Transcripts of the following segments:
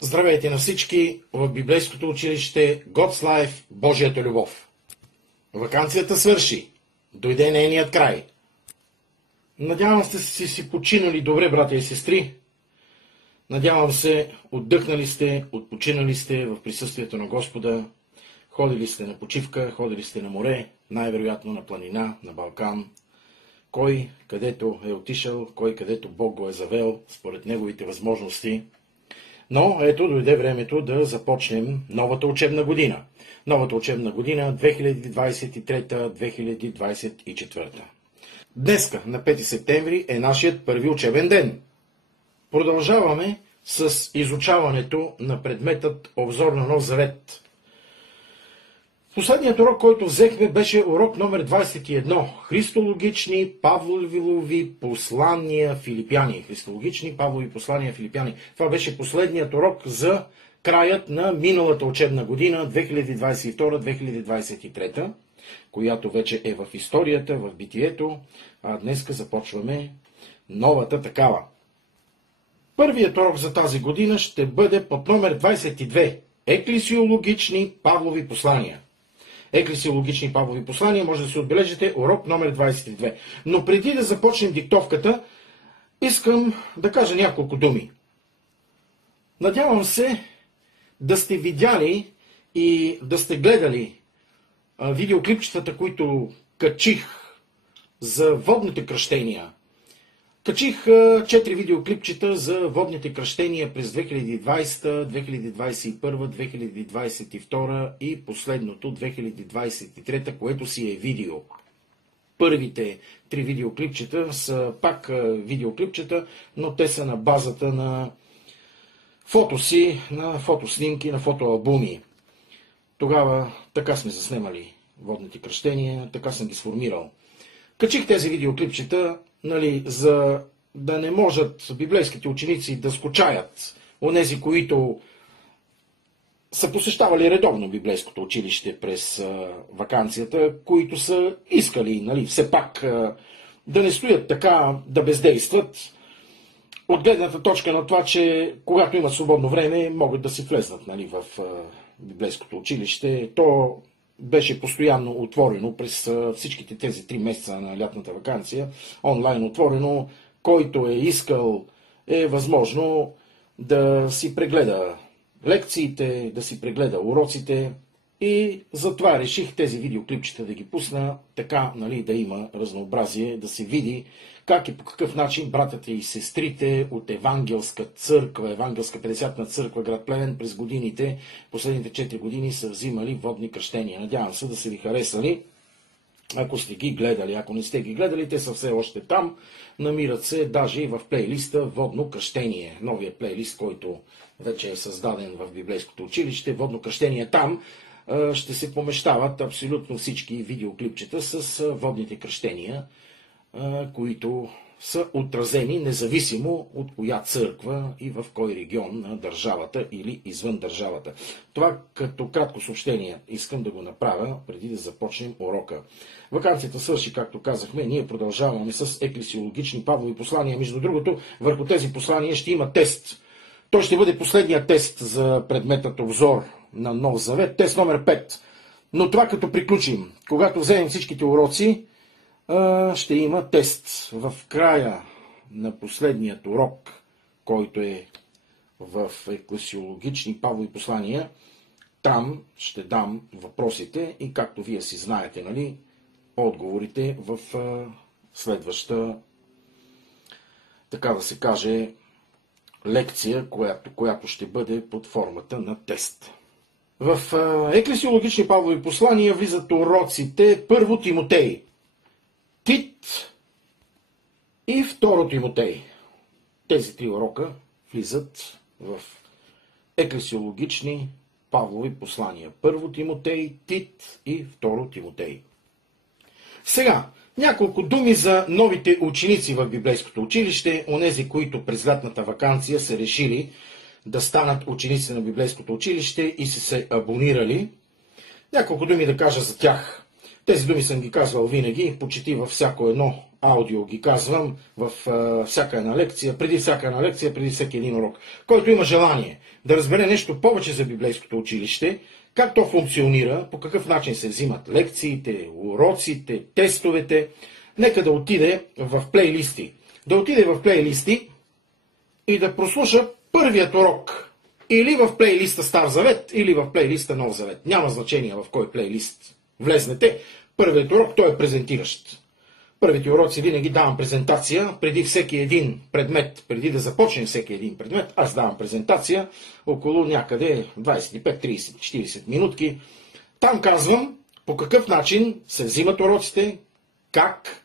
Здравейте на всички в библейското училище God's Life, Божията любов. Ваканцията свърши. Дойде нейният край. Надявам се си починали добре, братя и сестри. Надявам се, отдъхнали сте, отпочинали сте в присъствието на Господа. Ходили сте на почивка, ходили сте на море, най-вероятно на планина, на Балкан. Кой където е отишъл, кой където Бог го е завел, според неговите възможности. Но ето дойде времето да започнем новата учебна година. Новата учебна година 2023-2024. Днеска, на 5 септември, е нашият първи учебен ден. Продължаваме с изучаването на предметът Обзор на Нов Завет. Последният урок, който взехме, беше урок номер 21. Христологични Павлови послания Филипяни. Христологични Павлови послания Филипяни. Това беше последният урок за краят на миналата учебна година 2022-2023, която вече е в историята, в битието, а днеска започваме новата такава. Първият урок за тази година ще бъде под номер 22. Еклесиологични Павлови послания. Еклесиологични Павлови послания, може да си отбележите урок номер 22. Но преди да започнем диктовката, искам да кажа няколко думи. Надявам се да сте видяли и да сте гледали видеоклипчетата, които качих за водните кръщения. Качих 4 видеоклипчета за водните кръщения през 2020, 2021, 2022 и последното 2023, което си е видео. Първите 3 видеоклипчета са пак видеоклипчета, но те са на базата на фотоси, на фотоснимки, на фотоалбуми. Тогава така сме заснемали водните кръщения, така съм ги сформирал. Качих тези видеоклипчета, за да не можат библейските ученици да скучаят, онези, които са посещавали редовно библейското училище през ваканцията, които са искали, все пак да не стоят така, да бездействат, от гледната точка на това, че когато имат свободно време, могат да си влезнат в библейското училище. То беше постоянно отворено през всичките тези 3 месеца на лятната ваканция, онлайн отворено. Който е искал, е възможно да си прегледа лекциите, да си прегледа уроците и затова реших тези видеоклипчета да ги пусна, така да има разнообразие, да се види как и по какъв начин братята и сестрите от Евангелска църква, Евангелска 50-на църква, град Плевен, през годините, последните 4 години са взимали водни кръщения. Надявам се да са ви харесали. Ако сте ги гледали, ако не сте ги гледали, те са все още там. Намират се даже и в плейлиста Водно кръщение. Новия плейлист, който вече е създаден в библейското училище. Водно кръщение там ще се помещават абсолютно всички видеоклипчета с водните кръщения, които са отразени независимо от коя църква и в кой регион на държавата или извън държавата. Това като кратко съобщение искам да го направя преди да започнем урока. Ваканцията свърши, както казахме, ние продължаваме с еклесиологични Павлови послания. Между другото, върху тези послания ще има тест. Той ще бъде последният тест за предметът обзор на Нов Завет, тест номер 5. Но това като приключим, когато вземем всичките уроци, ще има тест в края на последният урок, който е в еклесиологични Павлови послания. Там ще дам въпросите и както вие си знаете, отговорите в следваща, така да се каже, лекция, която ще бъде под формата на тест. В еклесиологични Павлови послания влизат уроците първо Тимотей, Тит и второ Тимотей. Тези 3 урока влизат в еклесиологични Павлови послания. Първо Тимотей, Тит и второ Тимотей. Сега, няколко думи за новите ученици в библейското училище, онези, които през лятната ваканция са решили да станат ученици на библейското училище и са се абонирали. Няколко думи да кажа за тях. Тези думи съм ги казвал винаги, почти във всяко едно аудио ги казвам, в всяка една лекция, преди всяка една лекция, преди всеки един урок. Който има желание да разбере нещо повече за библейското училище, как то функционира, по какъв начин се взимат лекциите, уроците, тестовете, нека да отиде в плейлисти. Да отиде в плейлисти и да прослуша първият урок. Или в плейлиста Стар Завет, или в плейлиста Нов Завет. Няма значение в кой плейлист влезнете. Първият урок, той е презентиращ. Първите уроци винаги давам презентация преди всеки един предмет. Преди да започне всеки един предмет, аз давам презентация около някъде 25, 30, 40 минутки. Там казвам по какъв начин се взимат уроците, как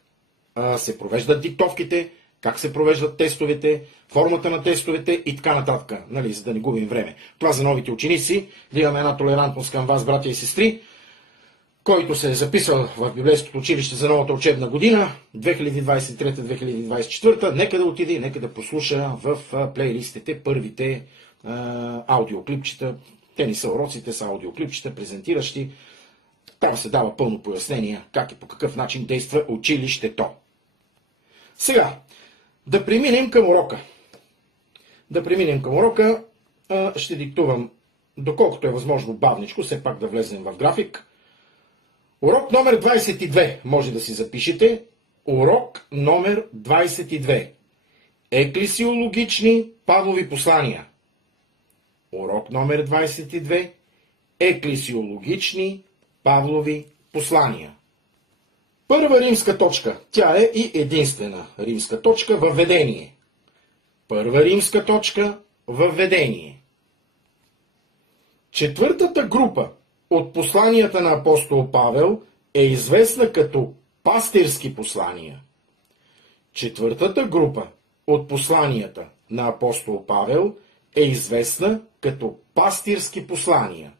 се провеждат диктовките, как се провеждат тестовете, формата на тестовете и така нататък, нали, за да не губим време. Това за новите ученици, да имаме една толерантност към вас, братя и сестри, който се е записал в библейското училище за новата учебна година, 2023-2024, нека да отиде и нека да послуша в плейлистите първите аудиоклипчета. Те не са уроци, те са аудиоклипчета, презентиращи. Там се дава пълно пояснение как и по какъв начин действа училището. Сега, да преминем към урока. Ще диктувам, доколкото е възможно бавничко, все пак да влезем в график. Урок номер 22, може да си запишете. Урок номер 22. Еклесиологични Павлови послания. Урок номер 22. Еклесиологични Павлови послания. Първа римска точка. Тя е и единствена римска точка – въведение. Първа римска точка – въведение. Четвъртата група от посланията на апостол Павел е известна като пастирски послания. Четвъртата група от посланията на апостол Павел е известна като пастирски послания.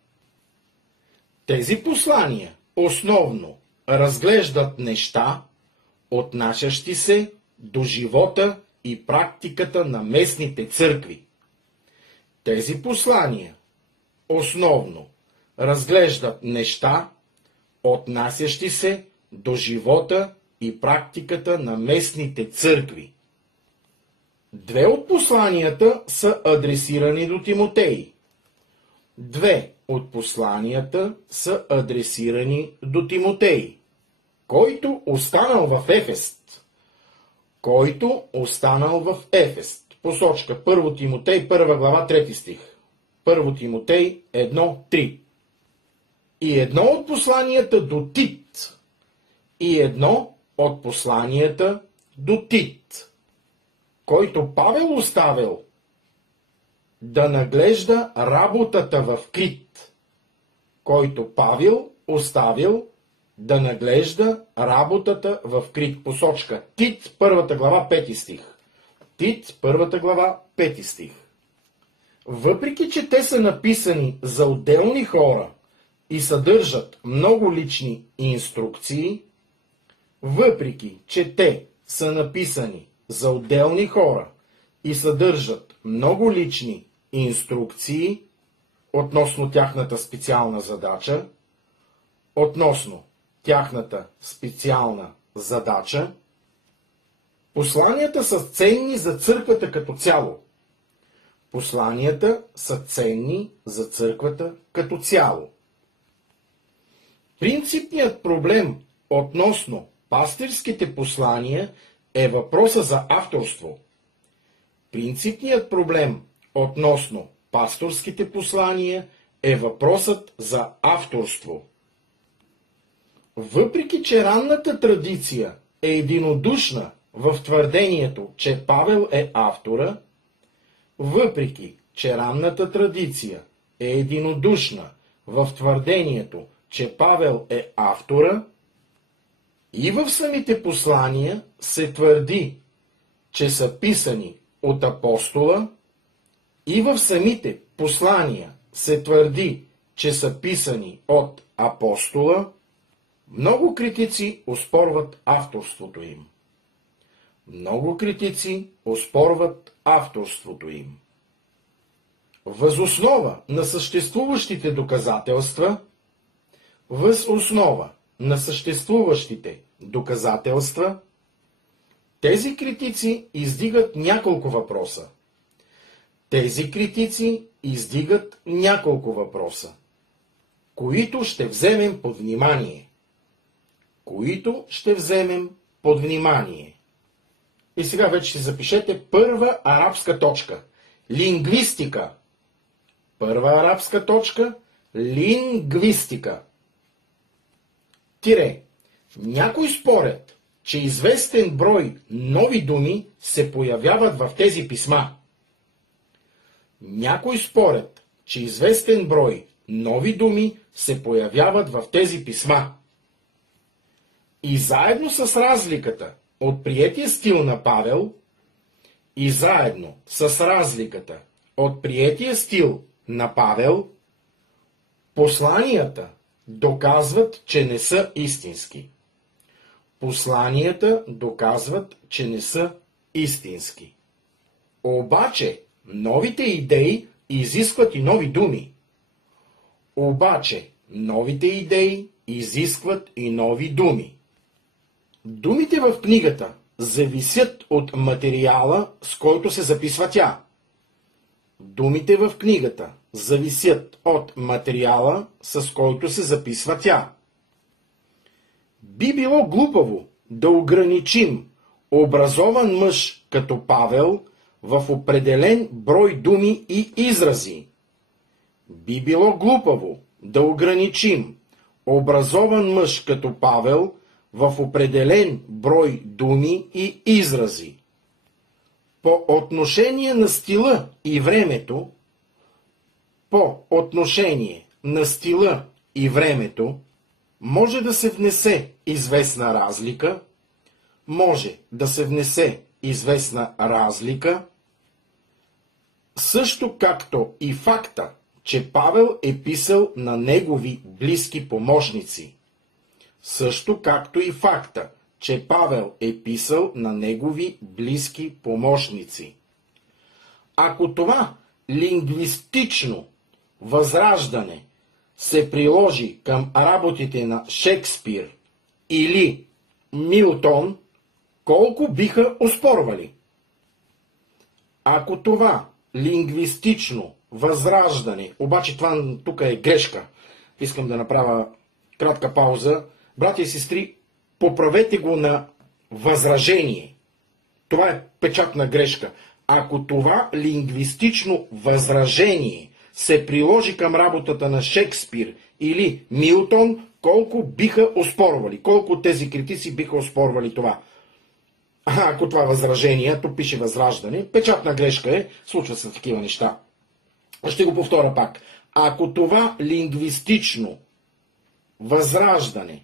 Тези послания основно разглеждат неща, отнасящи се до живота и практиката на местните църкви. Тези послания основно разглеждат неща, отнасящи се до живота и практиката на местните църкви. Две от посланията са адресирани до Тимотей. Две от посланията са адресирани до Тимотей, който останал в Ефес. Посочка 1 Тимотей, 1 глава, 3 стих. 1 Тимотей 1:3. И едно от посланията до Тит. Който Павел оставил да наглежда работата в Крит. Посочка Тит, 1 глава, 5 стих. Въпреки че те са написани за отделни хора и съдържат много лични инструкции, относно тяхната специална задача, посланията са ценни за църквата като цяло. Принципният проблем относно пастирските послания е въпроса за авторство. Въпреки че ранната традиция е единодушна в твърдението, че Павел е автора, и в самите послания се твърди, че са писани от апостола, че са писани от апостола, много критици оспорват авторството им. Много критици оспорват авторството им. Въз основа на съществуващите доказателства, тези критици издигат няколко въпроса. Които ще вземем под внимание. И сега вече ще запишете първа арабска точка. Лингвистика. Първа арабска точка. Лингвистика. Някои спорят, че известен брой нови думи се появяват в тези писма. И заедно с разликата от приетия стил на Павел, посланията доказват, че не са истински. Обаче, новите идеи изискват и нови думи. Думите в книгата зависят от материала, с който се записва тя. Би било глупаво да ограничим образован мъж като Павел в определен брой думи и изрази. По отношение на стила и времето, може да се внесе известна разлика, също както и факта, че Павел е писал на негови близки помощници. Ако това лингвистично възраждане се приложи към работите на Шекспир или Милтон, колко биха оспорвали? Обаче това тук е грешка. Искам да направя кратка пауза. Братя и сестри, поправете го на възражение. Това е печатна грешка. Ако това лингвистично възражение се приложи към работата на Шекспир или Милтон, колко биха оспорвали? Колко от тези критици биха оспорвали това? Ако това възражение, то пише възраждане, печатна грешка е, случват се такива неща. Ще го повторя пак. Ако това лингвистично възраждане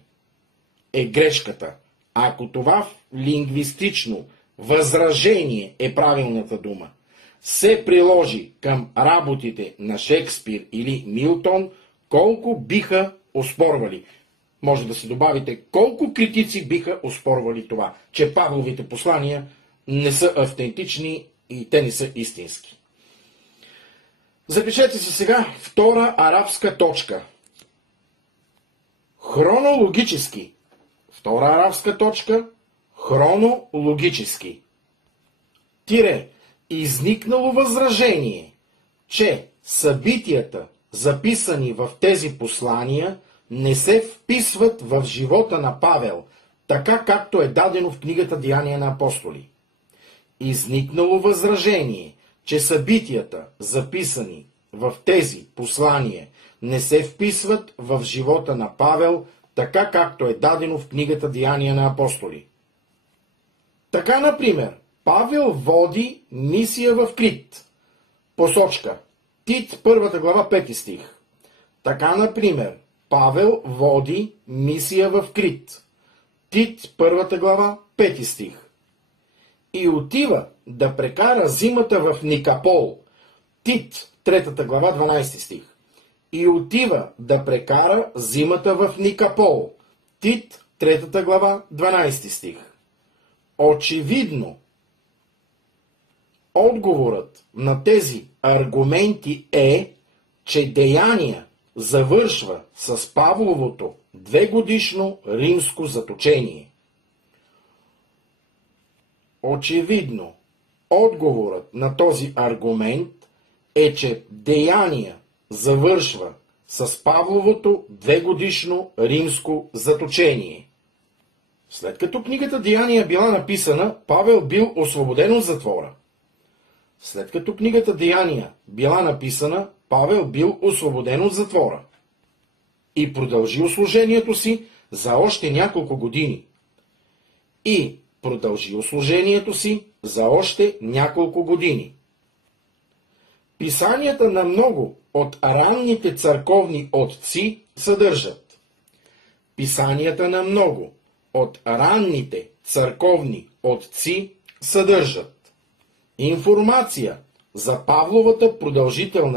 е грешката, ако това лингвистично възражение е правилната дума, се приложи към работите на Шекспир или Милтон, колко биха оспорвали? Може да си добавите колко критици биха оспорвали това, че Павловите послания не са автентични и те не са истински. Запишете си сега втора арабска точка. Хронологически. Втора арабска точка. Хронологически. Изникнало възражение, че събитията, записани в тези послания, не се вписват в живота на Павел, така както е дадено в книгата Деяния на апостоли. Изникнало възражение, че събитията, записани в тези послания, не се вписват в живота на Павел, така както е дадено в книгата Деяния на апостоли. Така, например, Павел води мисия в Крит. Посочка. Тит, 1 глава, 5 стих. Така, например, Павел води мисия в Крит. Тит, 1 глава, 5 стих. И отива да прекара зимата в Никапол. Тит, 3 глава, 12 стих. и отива да прекара зимата в Никапол. Тит, 3 глава, 12 стих. Очевидно, отговорът на тези аргументи е, че Деяния завършва с Павловото 2-годишно римско заточение. Очевидно, отговорът на този аргумент е, че Деяния завършва с Павловото 2-годишно римско заточение. След като книгата Деяния била написана, Павел бил освободен от затвора. След като книгата Деяния била написана, Павел бил освободен от затвора и продължил служението си за още няколко години. Писанията на много от ранните църковни отци съдържат информация за Павловата продължителна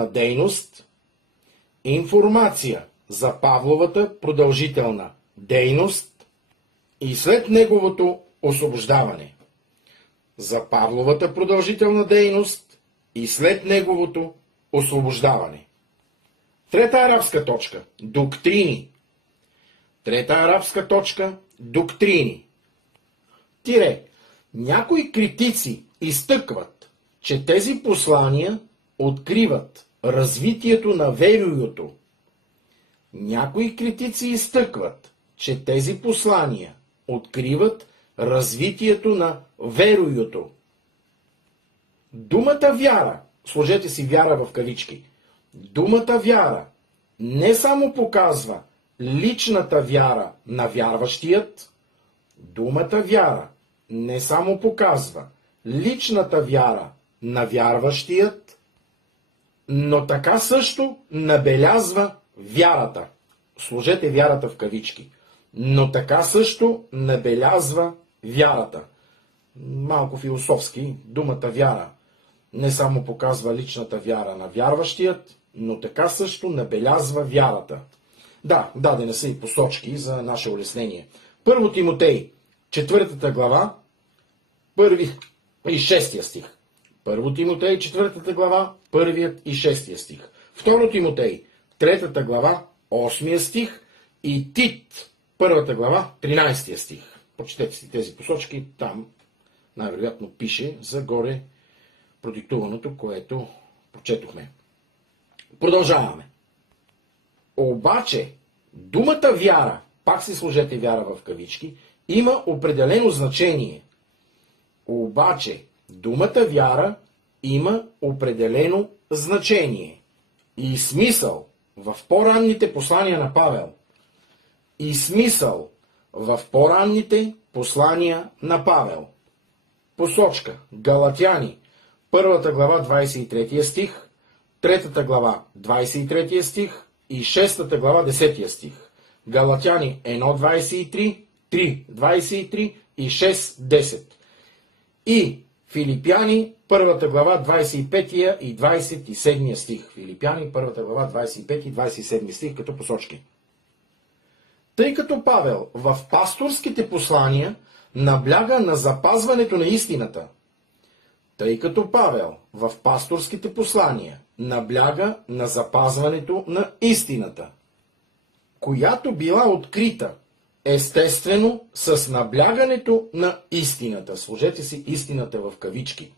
дейност и след неговото освобождаване. Трета арабска точка – доктрини. Някои критици изтъкват, че тези послания откриват развитието на веруюто. Думата вяра, сложете си вяра в кавички, думата вяра не само показва личната вяра на вярващият, но така също набелязва вярата. Сложете вярата в кавички. Малко философски, думата вяра не само показва личната вяра на вярващият, но така също набелязва вярата. Да, дадени са и посочки за наше улеснение. 1 Тимотей, 4 глава, 1 и 6 стих. 1 Тимотей, 4 глава, 1 и 6 стих. 2 Тимотей, 3 глава, 8 стих и Тит, 1 глава, 13 стих. Прочетете си тези посочки, там най-вероятно пише за горе продиктуваното, което прочетохме. Продължаваме. Обаче, думата вяра, пак си сложете вяра в кавички, има определено значение. И смисъл в по-ранните послания на Павел. Посочка Галатяни, 1 глава, 23 стих, 3 глава, 23 стих и 6 глава, 10 стих. Галатяни 1.23, 3.23 и 6.10. И Филипяни, 1 глава, 25 и 27 стих. Филипяни, 1 глава, 25 и 27 стих като посочки. Тъй като Павел в пасторските послания набляга на запазването на истината, която била открита, естествено, с наблягането на истината. Сложете си истината в кавички.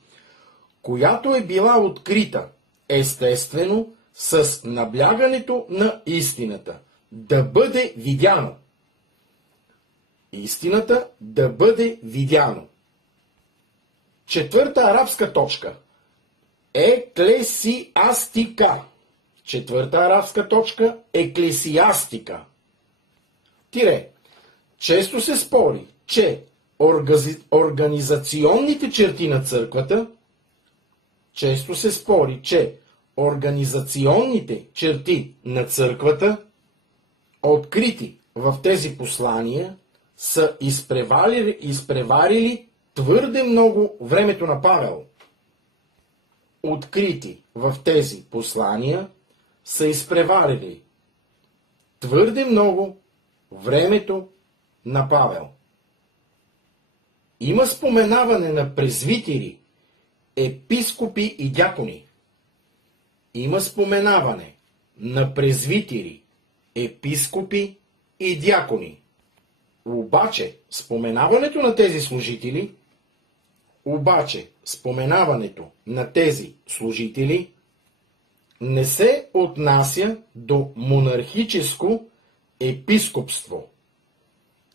Която е била открита, естествено, с наблягането на истината. Да бъде видяно. Истината да бъде видяно. Четвърта арабска точка. Еклесиастика. Еклесиастика. Често се спори, че организационните черти на църквата, открити в тези послания, са изпреварили твърде много времето на Павел. Открити в тези послания са изпреварили твърде много времето на Павел. Има споменаване на презвитери, епископи и дякони. Има споменаване на презвитери, епископи и дякони. Обаче, споменаването на тези служители не се отнася до монархическо епископство.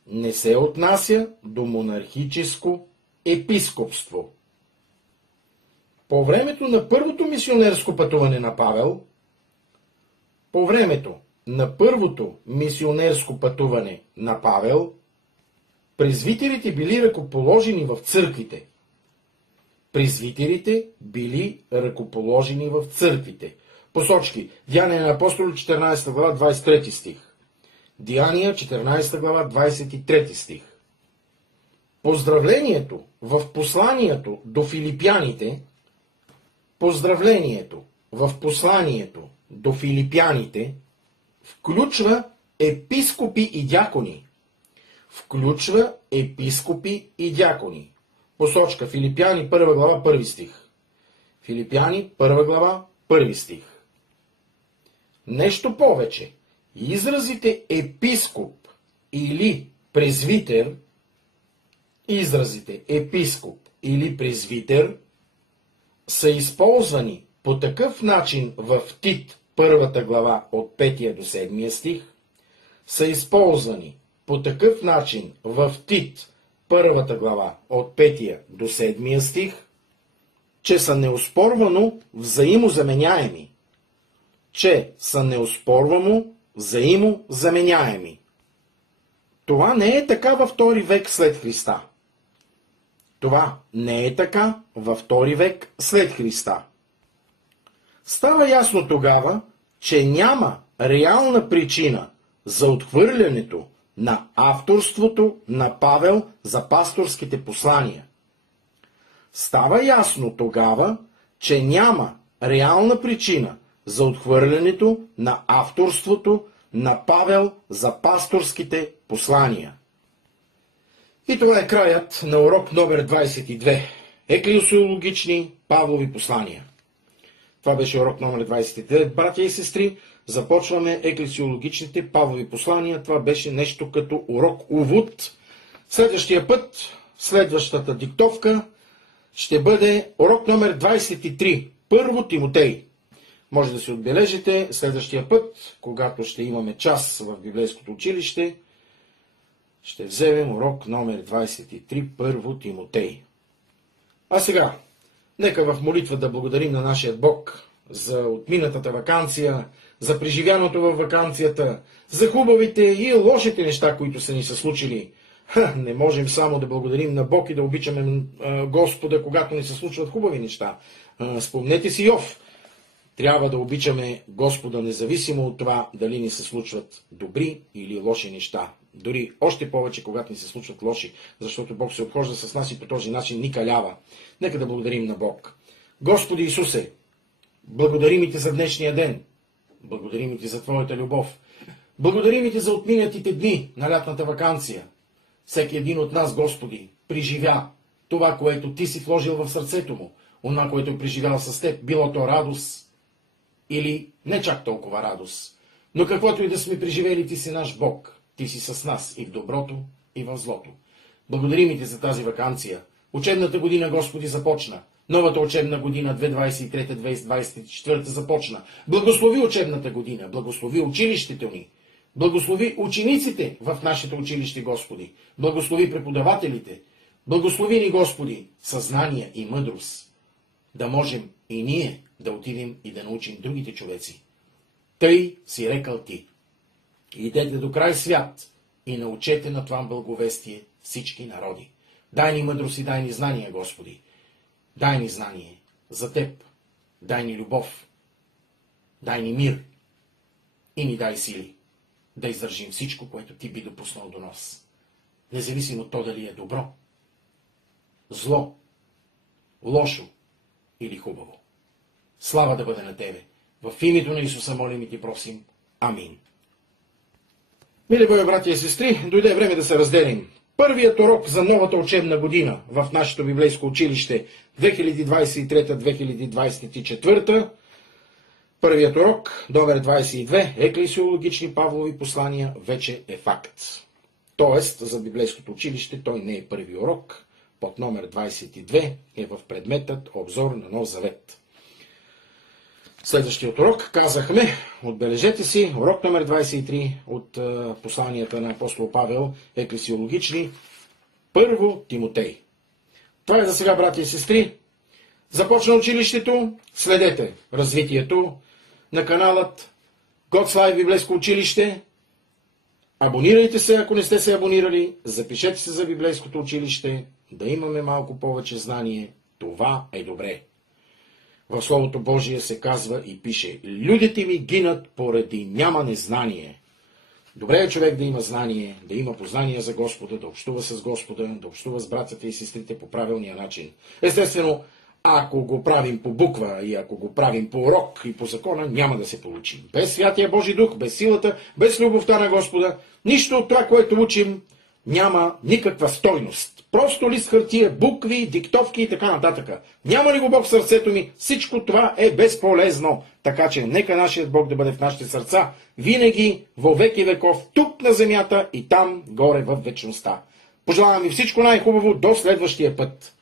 Не се отнася до монархическо епископство. По времето на първото мисионерско пътуване на Павел, презвитерите били ръкоположени в църквите. Посочки. Деяния на апостоли 14 глава 23 стих. Деяния 14 глава 23 стих. Поздравлението в посланието до филипяните включва епископи и дякони. Посочка. Филипяни 1 глава 1 стих. Филипяни 1 глава 1 стих. Нещо повече. Изразите епископ или презвитер са използвани по такъв начин в Тит, 1 глава от 5 до 7 стих, че са неоспорвано взаимозаменяеми. Това не е така във II век след Христа. Става ясно тогава, че няма реална причина за отхвърлянето на авторството на Павел за пасторските послания. И това е краят на урок номер 22. Еклесиологични Павлови послания. Това беше урок номер 22. Братя и сестри, започваме еклесиологичните Павлови послания. Това беше нещо като урок увод. Следващия път, следващата диктовка ще бъде урок номер 23. Първо Тимотей. Може да си отбележите следващия път, когато ще имаме час в библейското училище, ще вземем урок номер 23, Първо Тимотей. А сега, нека в молитва да благодарим на нашия Бог за отминатата ваканция, за преживяното във ваканцията, за хубавите и лошите неща, които са ни се случили. Не можем само да благодарим на Бог и да обичаме Господа, когато ни се случват хубави неща. Спомнете си Йов. Трябва да обичаме Господа, независимо от това дали ни се случват добри или лоши неща. Дори още повече, когато ни се случват лоши, защото Бог се обхожда с нас и по този начин ни калява. Нека да благодарим на Бог. Господи Исусе, благодарим Ти за днешния ден. Благодарим Ти за Твоята любов. Благодарим Ти за отминатите дни на лятната ваканция. Всеки един от нас, Господи, преживя това, което Ти си вложил в сърцето му, онова, което е преживял с Теб, било то радост или не чак толкова радост. Но каквото и да сме преживели, Ти си наш Бог. Ти си с нас и в доброто, и в злото. Благодарим Ти за тази ваканция. Учебната година, Господи, започна. Новата учебна година 2023-2024 започна. Благослови учебната година, благослови училището ни, благослови учениците в нашето училище, Господи, благослови преподавателите, благослови ни, Господи, съзнание и мъдрост, да можем и ние да отидем и да научим другите човеци. Тъй си рекал Ти. Идете до край свят и научете на това благовестие всички народи. Дай ни мъдрост и дай ни знание, Господи. Дай ни знание за Теб. Дай ни любов. Дай ни мир. И ни дай сили да издържим всичко, което Ти би допуснал до нас. Независимо от то дали е добро, зло, лошо или хубаво. Слава да бъде на Тебе. В името на Исуса молим и ти просим. Амин. Мили мои братя и сестри, дойде време да се разделим. Първият урок за новата учебна година в нашето библейско училище 2023-2024. Първият урок, номер 22, еклесиологични Павлови послания, вече е факт. Тоест, за библейското училище той не е първи урок, под номер 22 е в предметът обзор на Нов Завет. Следващият урок, казахме, отбележете си, урок номер 23 от посланията на апостол Павел, еклесиологични, първо Тимотей. Това е за сега, брати и сестри. Започна училището, следете развитието на каналът God's Life Библейско училище. Абонирайте се, ако не сте се абонирали, запишете се за библейското училище, да имаме малко повече знание. Това е добре. В Словото Божие се казва и пише: людите ми гинат поради няма незнание. Добре е човек да има знание, да има познание за Господа, да общува с Господа, да общува с братята и сестрите по правилния начин. Естествено, ако го правим по буква и ако го правим по урок и по закона, няма да се получи. Без Святия Божи Дух, без силата, без любовта на Господа, нищо от това, което учим, няма никаква стойност. Просто лист хартия, букви, диктовки и така нататък. Няма ли го Бог в сърцето ми, всичко това е безполезно. Така че нека нашият Бог да бъде в нашите сърца, винаги, во веки веков, тук на земята и там, горе в вечността. Пожелавам ви всичко най-хубаво до следващия път.